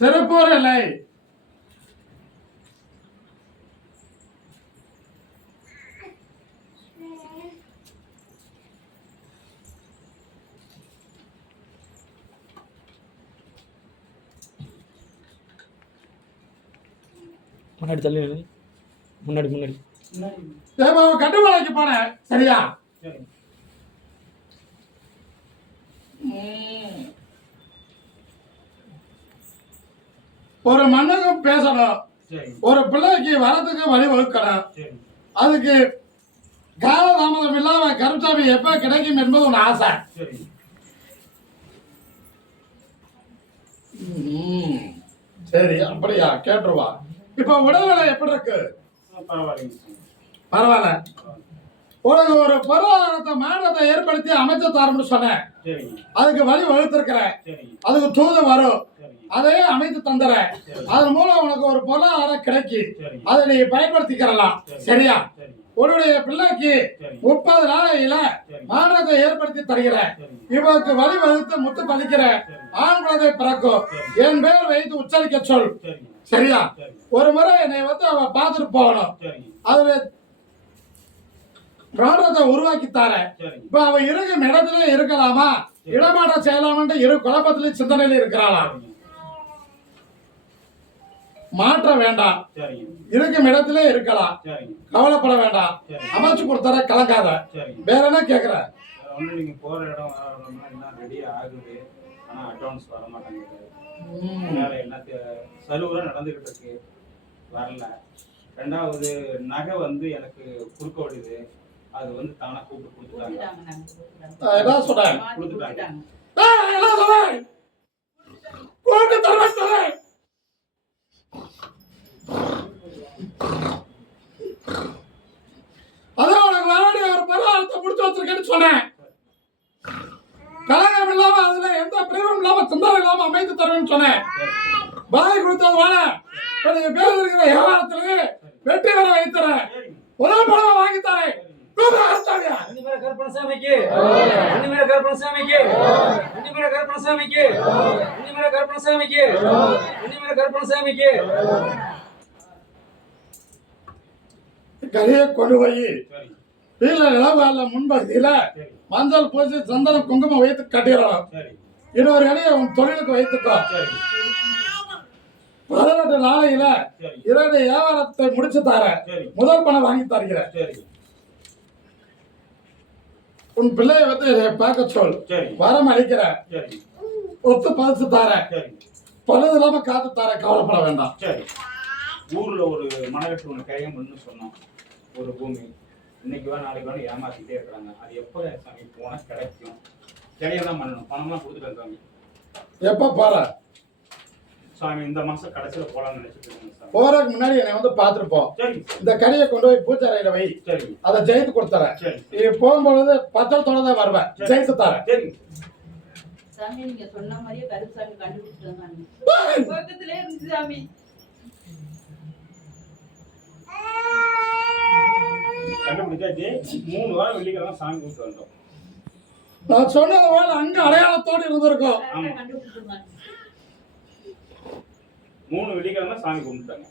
திருப்பூர் இல்லை முன்னாடி தள்ளி. முன்னாடி முன்னாடி. கட்டுமலைக்கு போனேன். சரியா சரி ம். ஒரு மண்ணுக்கும் பேசணும். ஒரு பிள்ளைக்கு வரதுக்கு வழி வகுக்கணும். சரி. அதுக்கு காலதாமதம் இல்லாம கருச்சாமி எப்ப கிடைக்கும் என்பது ஒரு ஆசை. சரி. அப்படியா? கேட்டுருவா. இப்ப உடல்நிலை எப்படி இருக்கு. பரவாயில்ல. உனக்கு ஒரு பொருளாதாரத்தை மாற்றத்தை ஏற்படுத்தி அமைச்சு தரணும்னு சொன்னேன். அதுக்கு வழி வகுத்திருக்கிறேன். அதுக்கு தூது வரும். அதையே அமைத்து தந்துறேன். அதன் மூலம் உனக்கு ஒரு பொருளாதாரம் சரிங்க அதை நீ பயன்படுத்திக்கிறலாம். சரியா? உன்னுடைய பிள்ளைக்கு முப்பது நாளையில மாற்றத்தை ஏற்படுத்தி தருகிறேன். சரிங்க இவனுக்கு வழி வகுத்து முத்து பதிக்கிறேன். ஆண் குழந்தை பிறக்கும். என் பேர் வைத்து உச்சரிக்க சொல். சரியா? ஒரு முறை என்னை வந்து அவ பார்த்துட்டு போகணும். அதுல மாற்றத்தை உருவாக்கி சரிங்க இப்ப அவ இருக்கும் இடத்துல இருக்கலாமா? இடமாற்றம் செய்யலாம்னு இரு குழப்பத்திலையும் சிந்தனையில இருக்கிறாளா மாற்றம் வேண்டாம் சரிங்க. இருக்கும் இடத்திலே இருக்கலாம். சரிங்க. கவலைப்பட வேண்டாம் சரி. அமைச்சு கொடுத்தர கலங்காத. சரிங்க. வேற என்ன கேக்குற? நீங்கள் போகிற இடம் எல்லாம் ரெடி ஆகுது. ஆனால் அட்வான்ஸ் வர மாட்டேங்குது. சலுவரம் நடந்துக்கிட்டு இருக்கு. வரல. ரெண்டாவது நகை வந்து எனக்கு குறுக்க விடுது அது வந்து தானா கூப்பிட்டு கொடுத்துட்டாங்க. என்ன சொன்னேன் கொடுத்துட்டாங்க ஏய், என்ன சொன்னேன் கூட்டு தருவேன் சொன்னேன் அதான் உனக்கு வரக்கூடிய ஒரு பொருளாதாரத்தை முடிச்சு வச்சிருக்கேன்னு சொன்னேன். கலகம் இல்லாம அதுல எந்த பிரிவும் இல்லாம தொந்தரவு இல்லாம அமைத்து தருவேன்னு சொன்னேன். பாய் கொடுத்தது வேண இப்ப நீங்க பேர் இருக்கிற வியாபாரத்திற்கு வெற்றி வர வைத்தரேன் முதல் பணம் வாங்கி தரேன். கருப்பணசாமிக்கு கருப்பணசாமிக்கு கருப்பணசாமிக்கு கருப்பணசாமிக்கு கருப்பணசாமிக்கு கறியை கொண்டு போய் வீட்டுல நிலவாழ முன்பகுதியில மஞ்சள் பூசி சந்தனம் குங்குமம் வைத்து கட்டிடணும் சரி. இன்னொரு கடையை உன் தொழிலுக்கு வைத்துக்கோ. பதினெட்டு நாளையில இரண்டு வியாபாரத்தை முடிச்சு சரி. முதல் பணம் வாங்கி தருகிறேன். உன் பிள்ளையை வந்து பார்க்க சொல். வரம் அளிக்கிறேன். சரி. ஒத்து பறிச்சு தரேன். சரி. பழுது இல்லாம காத்து தரேன். கவலைப்பட வேண்டாம். சரி. ஊர்ல ஒரு மனகட்டு ஒன்று கையம்புன்னு சொன்னோம். ஒரு பூமி. இன்னைக்கு வேணும் நாளைக்கு வேணும் ஏமாத்திட்டே இருக்கிறாங்க. அது எப்போ சாமி? போனா கிடைக்கும். கிடையாது தான் பண்ணணும். பணம்லாம் கொடுத்துட்டேன் சாமி. எப்ப போற? சாமி இந்த மாசம் கடைசியில போலாம்னு நினைச்சிட்டு இருக்கேன் போறதுக்கு முன்னாடி என்னை வந்து பார்த்துட்டு போ சரி. இந்த கறியை கொண்டு போய் பூச்சரையில வை. சரி. அதை ஜெயித்து கொடுத்துறேன். சரி நீ போகும்பொழுது பத்திரத்தோட தான் வருவேன். ஜெயித்து தரேன். சரி. சாமி நீங்க சொன்ன மாதிரியே கண்டுபிடிச்சிட்டோம் சாமி பக்கத்திலே இருந்துச்சு சாமி. கண்டுபிடிச்சாச்சு மூணு வாரம் வெள்ளிக்கிழமை சாமி கூப்பிட்டு வந்தோம் நான் சொன்னது போல அங்க அடையாளத்தோடு இருந்திருக்கும். மூணு வெள்ளிக்கிழமை சாமி கும்பிட்டாங்க.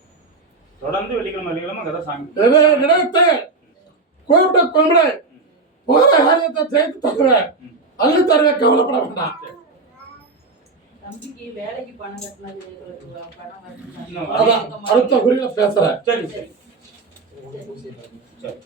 தொடர்ந்து வெள்ளிக்கிழமை வெள்ளிக்கிழமை கதை சாமி இதை நினைத்து கூப்பிட்டு கும்பிடு. போற காரியத்தை ஜெயித்து தருவேன் அள்ளி தருவேன் கவலைப்பட வேண்டாம். அடுத்த குறியில பேசுறேன். சரி. சரி. சரி.